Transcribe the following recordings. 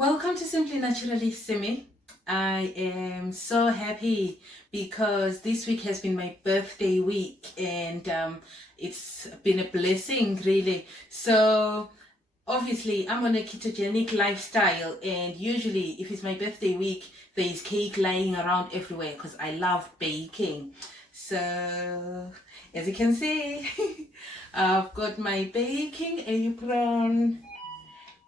Welcome to Simply Naturally Simi. I am so happy because this week has been my birthday week and it's been a blessing really. So obviously I'm on a ketogenic lifestyle, and usually if it's my birthday week there is cake lying around everywhere because I love baking. So as you can see I've got my baking apron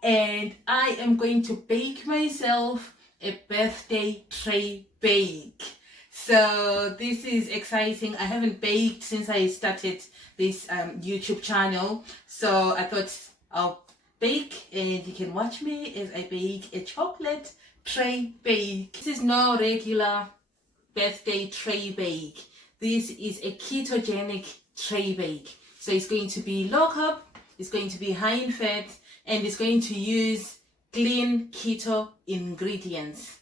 and I am going to bake myself a birthday tray bake. So this is exciting. I haven't baked since I started this YouTube channel, so I thought I'll bake and you can watch me as I bake a chocolate tray bake. This is no regular birthday tray bake. This is a ketogenic tray bake. So it's going to be low carb, it's going to be high in fat, and it's going to use clean keto ingredients.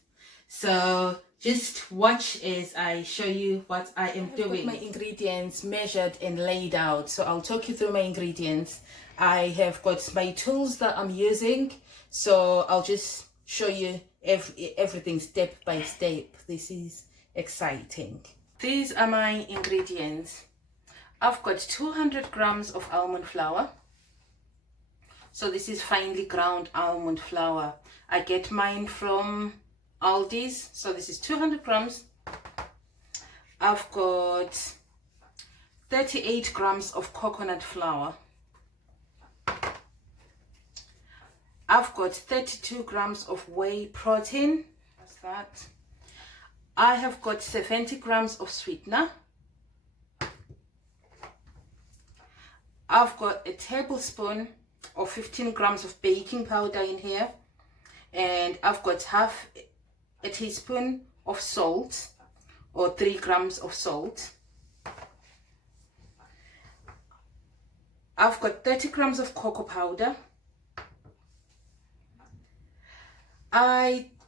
So just watch as I show you what I am doing. My ingredients measured and laid out, so I'll talk you through my ingredients. I have got my tools that I'm using, so I'll just show you everything step by step. This is exciting. These are my ingredients. I've got 200 grams of almond flour. So this is finely ground almond flour. I get mine from Aldi's. So this is 200 grams. I've got 38 grams of coconut flour. I've got 32 grams of whey protein. That's that. I have got 70 grams of sweetener. I've got a tablespoon or 15 grams of baking powder in here, and I've got half a teaspoon of salt or 3 grams of salt. I've got 30 grams of cocoa powder.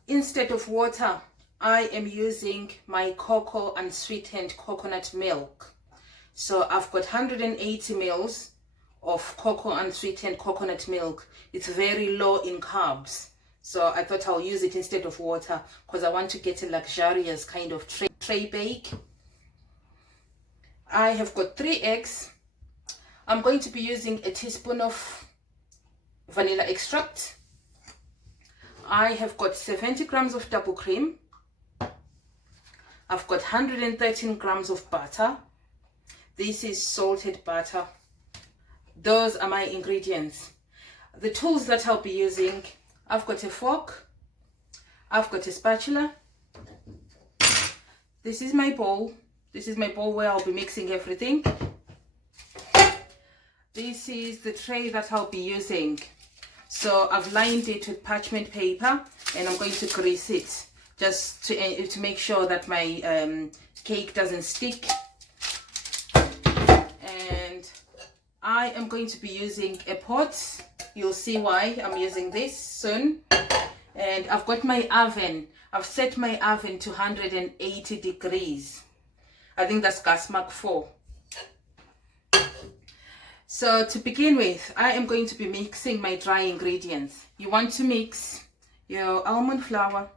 Instead of water, I am using my cocoa and sweetened coconut milk. So I've got 180 mils of cocoa and sweetened coconut milk. It's very low in carbs, so I thought I'll use it instead of water because I want to get a luxurious kind of tray bake. I have got 3 eggs. I'm going to be using a teaspoon of vanilla extract. I have got 70 grams of double cream. I've got 113 grams of butter. This is salted butter. Those are my ingredients. The tools that I'll be using: I've got a fork, I've got a spatula. This is my bowl. This is my bowl where I'll be mixing everything. This is the tray that I'll be using. So I've lined it with parchment paper and I'm going to grease it just to make sure that my cake doesn't stick. I am going to be using a pot. You'll see why I'm using this soon. And I've got my oven. I've set my oven to 180 degrees. I think that's gas mark 4. So to begin with, I am going to be mixing my dry ingredients. You want to mix your almond flour.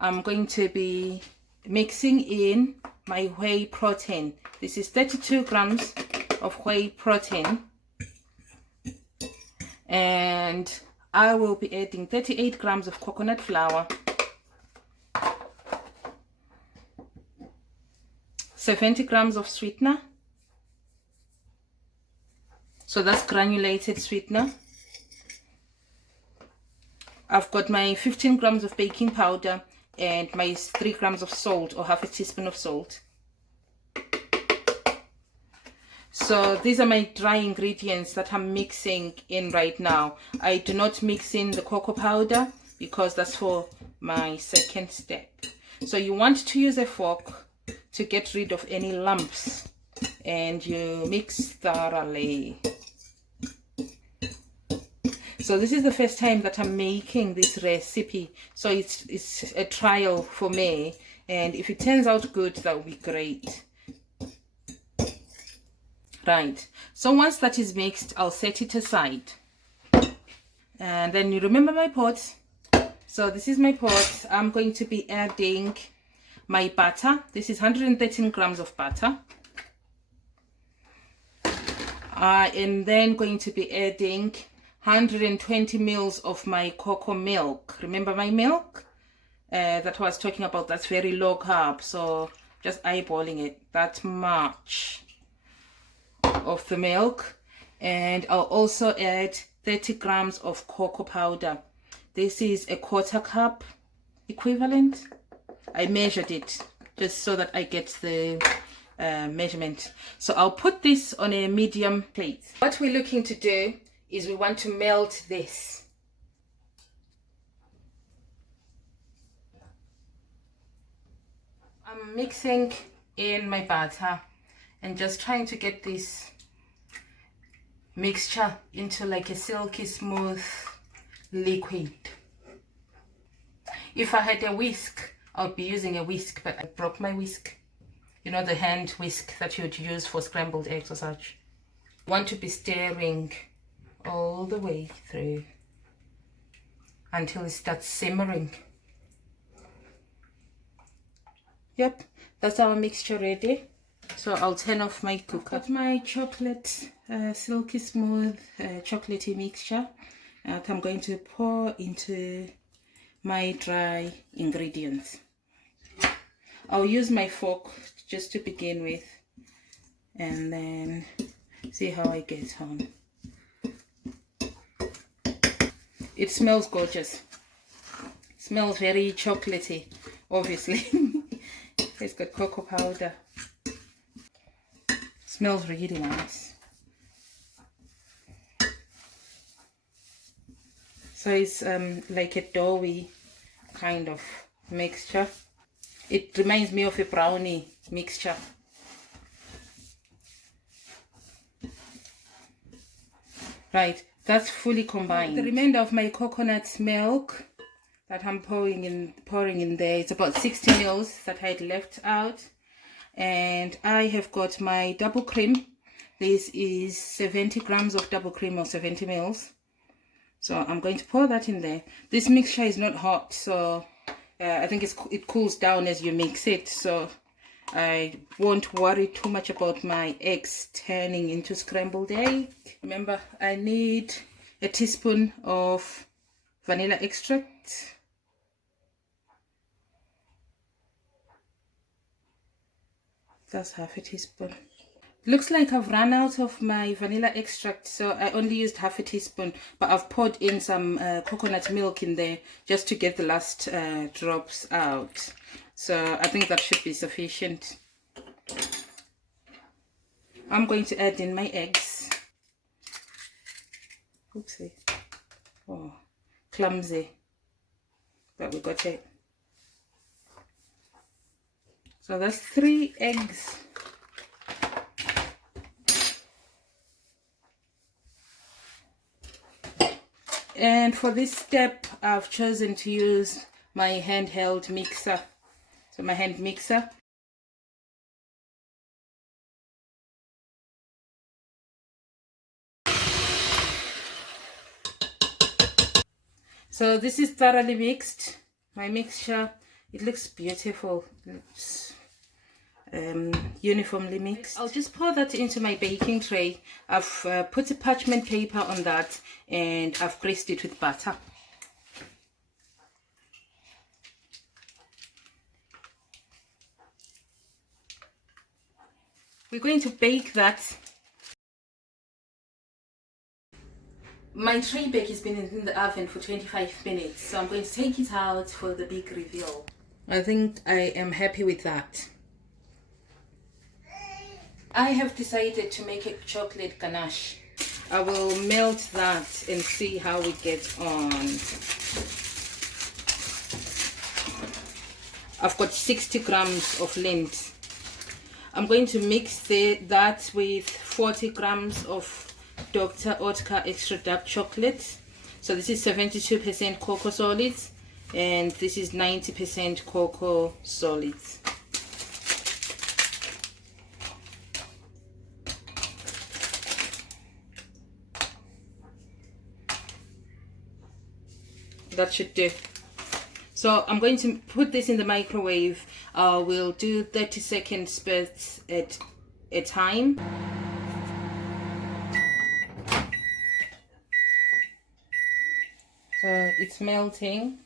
I'm going to be mixing in my whey protein. This is 32 grams of whey protein, and I will be adding 38 grams of coconut flour, 70 grams of sweetener, so that's granulated sweetener. I've got my 15 grams of baking powder and my 3 grams of salt or half a teaspoon of salt. So these are my dry ingredients that I'm mixing in right now. I do not mix in the cocoa powder because that's for my second step. So you want to use a fork to get rid of any lumps and you mix thoroughly. So this is the first time that I'm making this recipe, so it's a trial for me, and if it turns out good, that would be great. Right, so once that is mixed, I'll set it aside. And then you remember my pot. So this is my pot. I'm going to be adding my butter. This is 113 grams of butter. I am then going to be adding 120 mils of my cocoa milk. Remember my milk that I was talking about? That's very low carb, so just eyeballing it, that much of the milk. And I'll also add 30 grams of cocoa powder. This is a quarter cup equivalent. I measured it just so that I get the measurement. So I'll put this on a medium plate. What we're looking to do is we want to melt this. I'm mixing in my butter and just trying to get this mixture into like a silky smooth liquid. If I had a whisk, I would be using a whisk, but I broke my whisk. You know, the hand whisk that you would use for scrambled eggs or such. I want to be stirring all the way through until it starts simmering. Yep, that's our mixture ready. So I'll turn off my cooker. Got my chocolate, silky smooth chocolatey mixture that I'm going to pour into my dry ingredients. I'll use my fork just to begin with and then see how I get on. It smells gorgeous. It smells very chocolatey, obviously. It's got cocoa powder. It smells really nice. So it's like a doughy kind of mixture. It reminds me of a brownie mixture. Right, that's fully combined. The remainder of my coconut milk that I'm pouring in there, it's about 60 mils that I had left out. And I have got my double cream. This is 70 grams of double cream or 70 mils. So I'm going to pour that in there. This mixture is not hot, so I think it cools down as you mix it. So I won't worry too much about my eggs turning into scrambled egg. Remember, I need a teaspoon of vanilla extract. That's half a teaspoon. Looks like I've run out of my vanilla extract, so I only used half a teaspoon, but I've poured in some coconut milk in there just to get the last drops out. So I think that should be sufficient. I'm going to add in my eggs. Oopsie. Oh, clumsy. But we got it. So that's 3 eggs. And for this step, I've chosen to use my handheld mixer. So my hand mixer. So this is thoroughly mixed. My mixture, it looks beautiful. It's uniformly mixed. I'll just pour that into my baking tray. I've put a parchment paper on that and I've greased it with butter. We're going to bake that. My tray bake has been in the oven for 25 minutes, so I'm going to take it out for the big reveal. I think I am happy with that. I have decided to make a chocolate ganache. I will melt that and see how it gets on. I've got 60 grams of lint. I'm going to mix that with 40 grams of Dr. Oetker extra dark chocolate. So this is 72% cocoa solids and this is 90% cocoa solids. That should do. So I'm going to put this in the microwave. We'll do 30-second spurts at a time. So it's melting,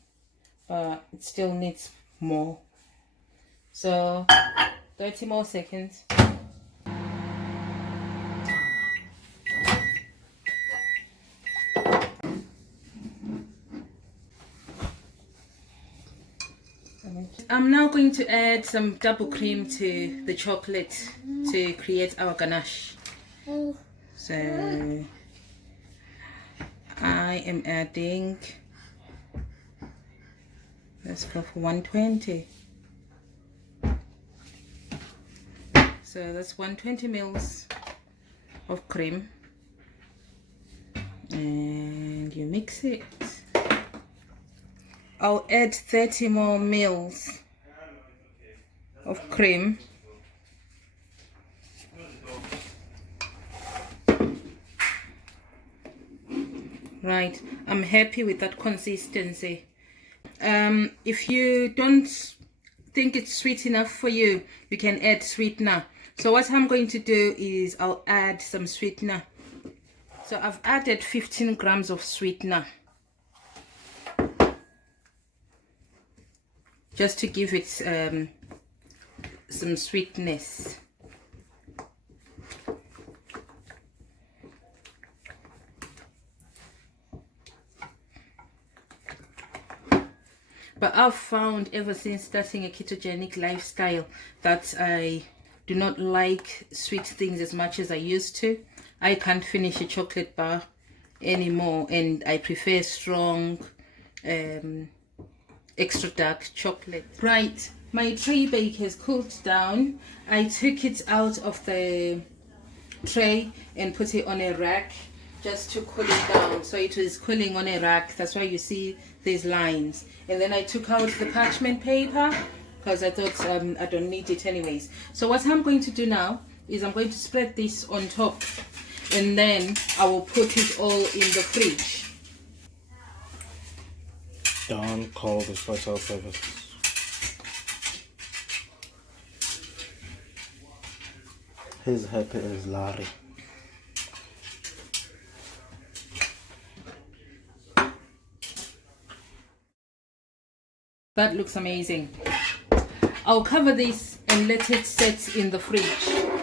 but it still needs more. So 30 more seconds. I'm now going to add some double cream to the chocolate to create our ganache. So I am adding, let's go for 120. So that's 120 mils of cream, and you mix it. I'll add 30 more mils of cream. Right, I'm happy with that consistency. If you don't think it's sweet enough for you, you can add sweetener. So what I'm going to do is I'll add some sweetener. So I've added 15 grams of sweetener, just to give it some sweetness. But I've found ever since starting a ketogenic lifestyle that I do not like sweet things as much as I used to. I can't finish a chocolate bar anymore, and I prefer strong, extra dark chocolate. Right, my tray bake has cooled down. I took it out of the tray and put it on a rack just to cool it down. So it was cooling on a rack, that's why you see these lines. And then I took out the parchment paper because I thought I don't need it anyways. So what I'm going to do now is I'm going to spread this on top, and then I will put it all in the fridge. Don't call the special services. He's happy as Larry. That looks amazing. I'll cover this and let it set in the fridge.